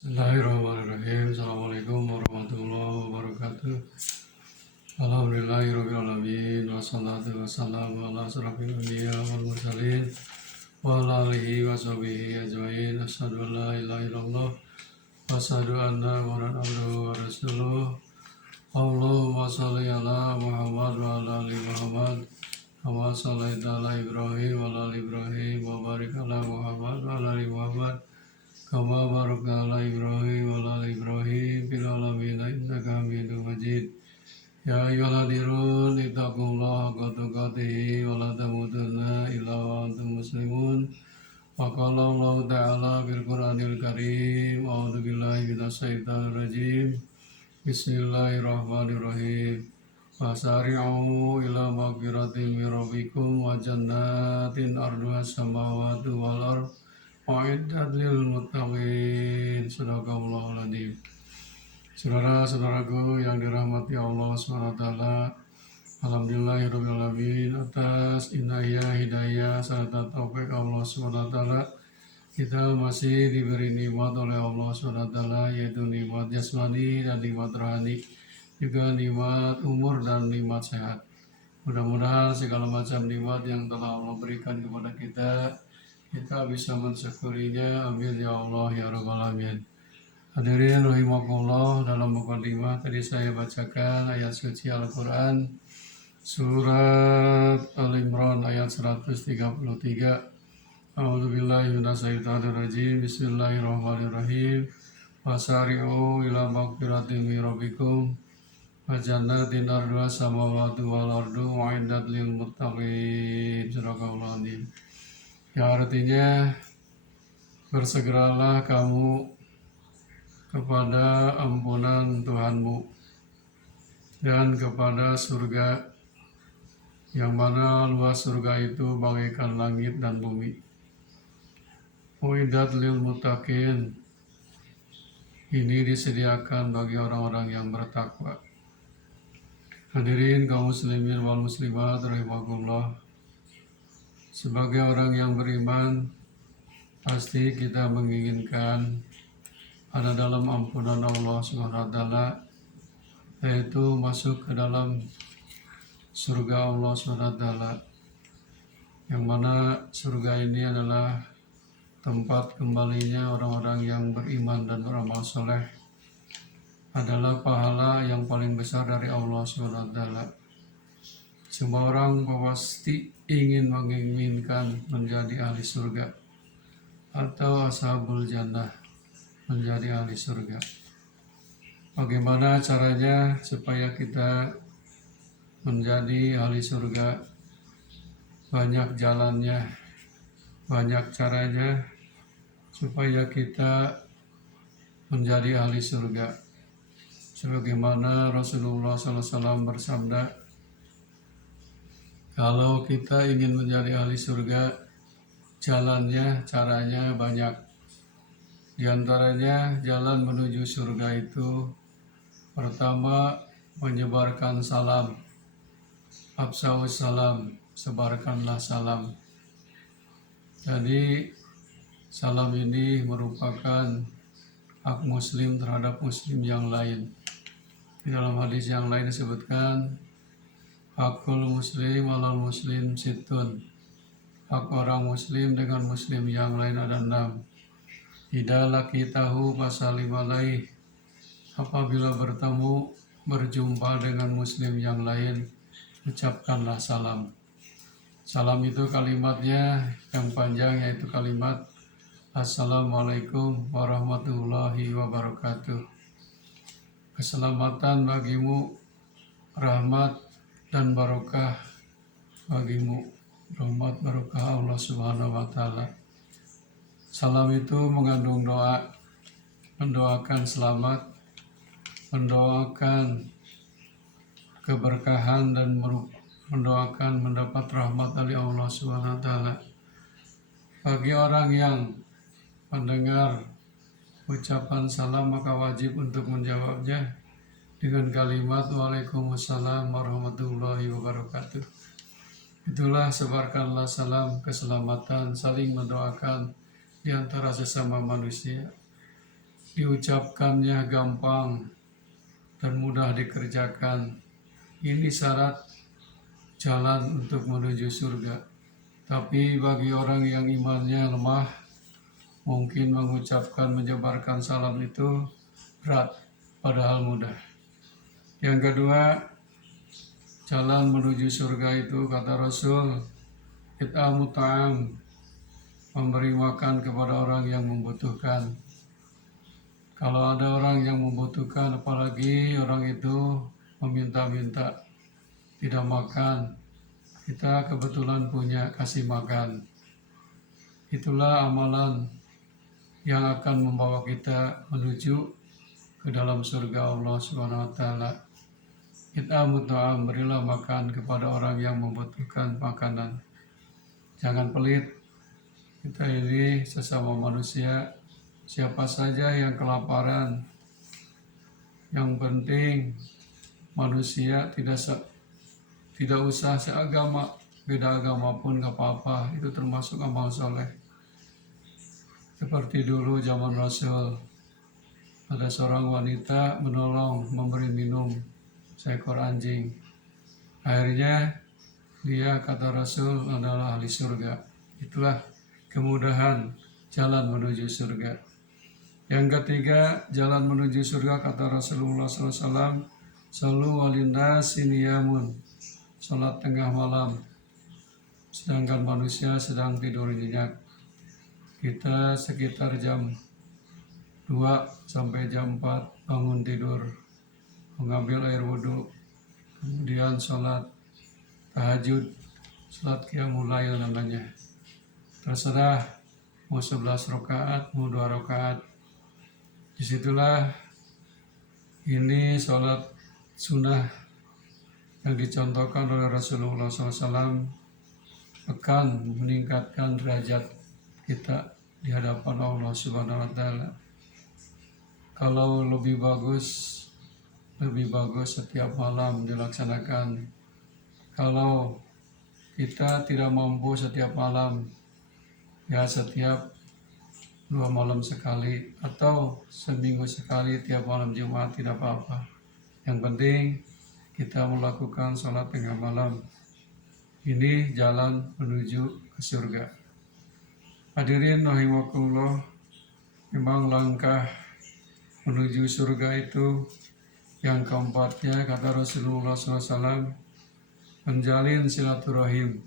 Bismillahirrahmanirrahim. Assalamualaikum warahmatullahi wabarakatuh. Alhamdulillahirabbil alamin wassalatu wassalamu ala asyrofil anbiya wal mursalin wa ala alihi washabihi ajmain. Asyhadu an la ilaha illallah wa asyhadu anna Muhammadan abduhu wa rasuluh. Allahumma shalli ala Muhammad wa ala ali Muhammad kama shallaita ala Ibrahim wa ala ali Ibrahim wa barik ala Muhammad wa ala ali Muhammad kama barakta ala Ibrahim wa ala ali Ibrahim fil alamin innaka Hamidum Majid. Ya ayyuhalladzina ittaqullaha haqqa tuqatih wa la tamutunna illa wa antum muslimun. Wa qala Allah ta'ala fil Qur'anil Karim, a'udzu billahi minasyaitonir rajim. Bismillahirrahmanirrahim. Fasari'u ila maghfiratin min rabbikum wa jannatin arduha samawati wal ardh wa'iddat lil muttaqin. Sadaqallahul adzim. Saudara-saudaraku yang dirahmati Allah SWT, alhamdulillahirabbil alamin atas inayah hidayah serta taufik Allah SWT, kita masih diberi nikmat oleh Allah SWT, yaitu nikmat jasmani dan nikmat rohani, juga nikmat umur dan nikmat sehat. Mudah-mudahan segala macam nikmat yang telah Allah berikan kepada kita bisa mensyukurinya. Amin ya Allah ya rabbal alamin. Hadirin rahimakumullah, dalam mukadimah tadi saya bacakan ayat suci Al-Quran surat Al-Imran ayat 133. A'udzubillahi minasyaitonir rajim. Bismillahirrahmanirrahim. Wasari'u ila maghfiratin min rabbikum wa jannatin arduha samawati wal ardu wa'iddat lil muttaqin. Sadaqallahul adzim. Ya, artinya bersegeralah kamu kepada ampunan Tuhanmu dan kepada surga, yang mana luas surga itu bagaikan langit dan bumi. Uiddat lil muttaqin, ini disediakan bagi orang-orang yang bertakwa. Hadirin kaum muslimin wal muslimat rahimakumullah, sebagai orang yang beriman, pasti kita menginginkan ada dalam ampunan Allah SWT, yaitu masuk ke dalam surga Allah SWT, yang mana surga ini adalah tempat kembalinya orang-orang yang beriman dan beramal soleh, adalah pahala yang paling besar dari Allah SWT. Semua orang pasti menginginkan menjadi ahli surga atau ashabul jannah, menjadi ahli surga. Bagaimana caranya supaya kita menjadi ahli surga? Banyak jalannya, banyak caranya supaya kita menjadi ahli surga. Sebagaimana Rasulullah SAW bersabda, kalau kita ingin menjadi ahli surga, jalannya, caranya banyak. Di antaranya jalan menuju surga itu, pertama, menyebarkan salam. Afshaus salam, sebarkanlah salam. Jadi salam ini merupakan hak muslim terhadap muslim yang lain. Di dalam hadis yang lain disebutkan, hakul muslim alal muslim situn, hak orang muslim dengan muslim yang lain ada 6. Idza laqitahu fasallim alaih, apabila berjumpa dengan muslim yang lain, ucapkanlah salam. Salam itu kalimatnya yang panjang, yaitu kalimat Assalamualaikum warahmatullahi wabarakatuh. Keselamatan bagimu, rahmat dan barokah bagimu, rahmat barokah Allah Subhanahu wa taala. Salam itu mengandung doa, mendoakan selamat, mendoakan keberkahan, dan mendoakan mendapat rahmat dari Allah SWT. Bagi orang yang mendengar ucapan salam, maka wajib untuk menjawabnya dengan kalimat Waalaikumsalam warahmatullahi wabarakatuh. Itulah sebarkanlah salam keselamatan, saling mendoakan di antara sesama manusia. diucapkannya gampang dan mudah dikerjakan. Ini syarat jalan untuk menuju surga. Tapi bagi orang yang imannya lemah, mungkin mengucapkan menyebarkan salam itu berat, padahal mudah. Yang kedua, jalan menuju surga itu kata Rasul, it'amu ta'am, memberi makan kepada orang yang membutuhkan. Kalau ada orang yang membutuhkan, apalagi orang itu meminta-minta, tidak makan, kita kebetulan punya, kasih makan. Itulah amalan yang akan membawa kita menuju ke dalam surga Allah Subhanahu wa taala. It'amu ta'am, berilah makan kepada orang yang membutuhkan makanan. Jangan pelit. Kita ini sesama manusia, siapa saja yang kelaparan. Yang penting manusia tidak usah seagama, beda agama pun gak apa-apa, itu termasuk amal soleh. Seperti dulu zaman Rasul, ada seorang wanita menolong memberi minum seekor anjing. Akhirnya dia, kata Rasul, adalah ahli surga. Itulah kemudahan jalan menuju surga. Yang ketiga, jalan menuju surga kata Rasulullah SAW, Sallu walinnas niyamun, sholat tengah malam, sedangkan manusia sedang tidur nyenyak. Kita sekitar jam 2 sampai jam 4 bangun tidur, mengambil air wudhu, kemudian sholat tahajud, sholat qiyamul lail namanya. Terserah mau 11 rakaat, mau 2 rakaat. Disitulah ini sholat sunnah yang dicontohkan oleh Rasulullah SAW akan meningkatkan derajat kita di hadapan Allah Subhanahu wa taala. Kalau lebih bagus setiap malam dilaksanakan. Kalau kita tidak mampu setiap malam, ya setiap 2 malam sekali atau seminggu sekali tiap malam Jumat tidak apa-apa. Yang penting kita melakukan sholat tengah malam. Ini jalan menuju ke surga. Hadirin rahimakumullah, memang langkah menuju surga itu yang keempatnya kata Rasulullah SAW, menjalin silaturahim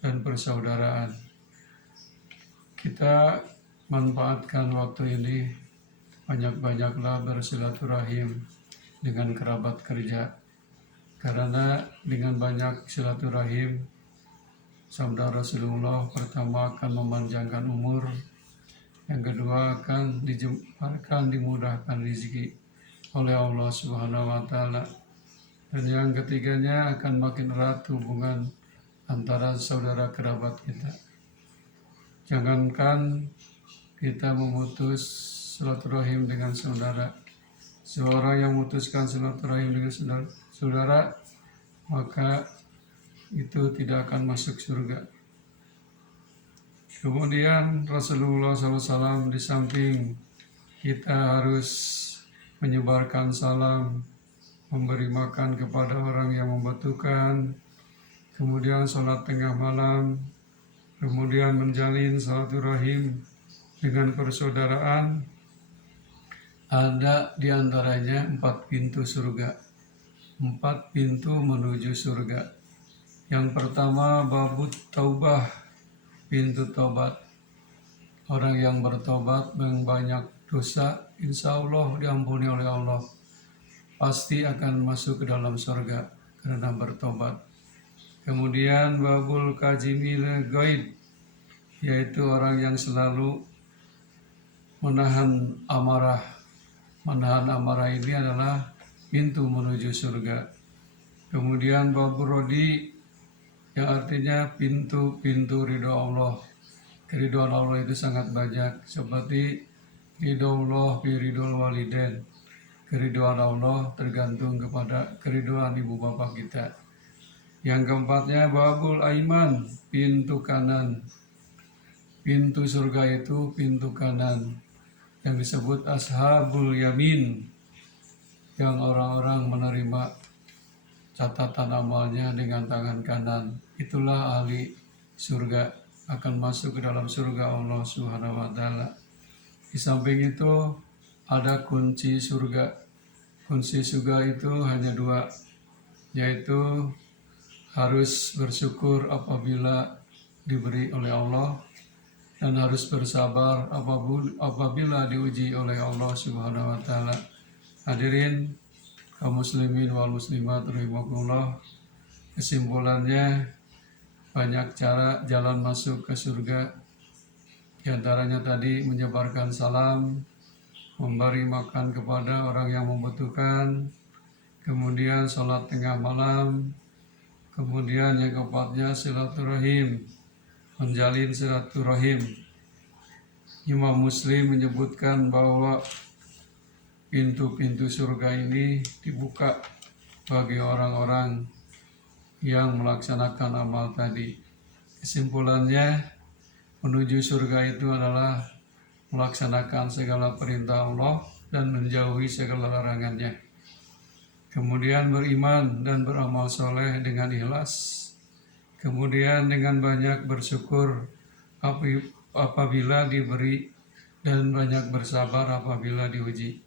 dan persaudaraan. Kita manfaatkan waktu ini, banyak-banyaklah bersilaturahim dengan kerabat kerja. Karena dengan banyak silaturahim, sabda Rasulullah, pertama akan memanjangkan umur, yang kedua akan dimudahkan rezeki oleh Allah Subhanahu wa taala, dan yang ketiganya akan makin erat hubungan antara saudara kerabat kita. Jangankan kita memutus silaturahim dengan saudara, seorang yang memutuskan silaturahim dengan saudara, maka itu tidak akan masuk surga. Kemudian Rasulullah SAW di samping kita harus menyebarkan salam, memberi makan kepada orang yang membutuhkan, kemudian sholat tengah malam, kemudian menjalin silaturahim dengan persaudaraan. Ada diantaranya 4 pintu surga, 4 pintu menuju surga. Yang pertama, babut taubah, pintu tobat. Orang yang bertobat yang banyak dosa, insya Allah diampuni oleh Allah, pasti akan masuk ke dalam surga karena bertobat. Kemudian babul kajimil gaid, yaitu orang yang selalu menahan amarah. Menahan amarah ini adalah pintu menuju surga. Kemudian babul rodi, yang artinya pintu ridho Allah. Keridhaan Allah itu sangat banyak, seperti ridho Allah fi ridhol walidain. Keridhaan Allah tergantung kepada keridhaan ibu bapak kita. Yang keempatnya babul aiman, pintu kanan. Pintu surga itu pintu kanan yang disebut Ashabul Yamin, yang orang-orang menerima catatan amalnya dengan tangan kanan. Itulah ahli surga, akan masuk ke dalam surga Allah Subhanahu wa taala. Di samping itu ada kunci surga. Kunci surga itu hanya dua, yaitu harus bersyukur apabila diberi oleh Allah, dan harus bersabar apabila diuji oleh Allah Subhanahu wa taala. Hadirin kaum muslimin wal muslimat rahimakumullah, kesimpulannya banyak cara jalan masuk ke surga. Di antaranya tadi menyebarkan salam, memberi makan kepada orang yang membutuhkan, kemudian sholat tengah malam, kemudian yang keempatnya silaturahim, menjalin silaturahim. Imam Muslim menyebutkan bahwa pintu-pintu surga ini dibuka bagi orang-orang yang melaksanakan amal tadi. Kesimpulannya, menuju surga itu adalah melaksanakan segala perintah Allah dan menjauhi segala larangannya. Kemudian beriman dan beramal soleh dengan ikhlas. Kemudian dengan banyak bersyukur apabila diberi, dan banyak bersabar apabila diuji.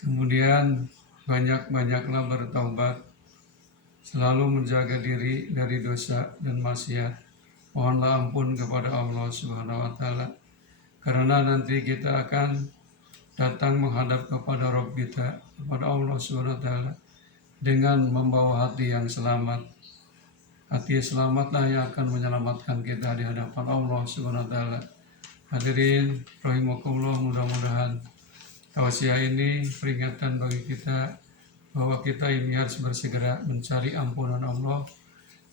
Kemudian banyak-banyaklah bertaubat, selalu menjaga diri dari dosa dan maksiat. Mohonlah ampun kepada Allah Subhanahu wa taala, karena nanti kita akan datang menghadap kepada Rabb kita, kepada Allah Subhanahu wa taala, dengan membawa hati yang selamat. Hati selamatlah yang akan menyelamatkan kita di hadapan Allah Subhanahu wa taala. Hadirin rahimakumullah, mudah-mudahan tausiah ini peringatan bagi kita bahwa kita ini harus bersegera mencari ampunan Allah,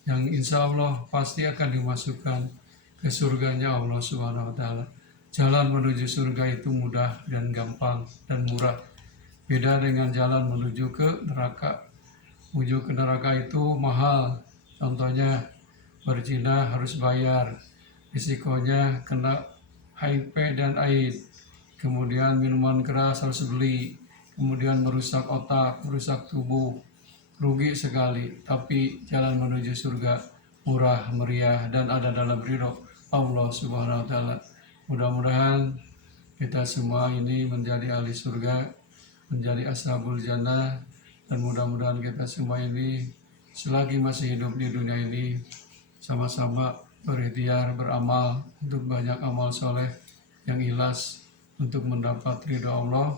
yang insya Allah pasti akan dimasukkan ke surganya Allah Subhanahu wa taala. Jalan menuju surga itu mudah dan gampang dan murah. Beda dengan jalan menuju ke neraka. Menuju ke neraka itu mahal. Contohnya berzina harus bayar. Risikonya kena HIV dan AIDS. Kemudian minuman keras harus beli. Kemudian merusak otak, merusak tubuh. Rugi sekali. Tapi jalan menuju surga murah, meriah, dan ada dalam ridho Allah Subhanahu wa taala. Mudah-mudahan kita semua ini menjadi ahli surga, menjadi ashabul jannah, dan mudah-mudahan kita semua ini selagi masih hidup di dunia ini sama-sama berikhtiar, beramal untuk banyak amal soleh yang ikhlas untuk mendapat ridho Allah.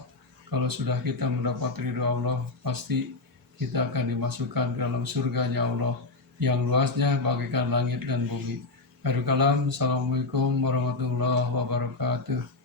Kalau sudah kita mendapat ridho Allah, pasti kita akan dimasukkan ke dalam surganya Allah yang luasnya bagaikan langit dan bumi. Akhirul kalam, assalamualaikum warahmatullahi wabarakatuh.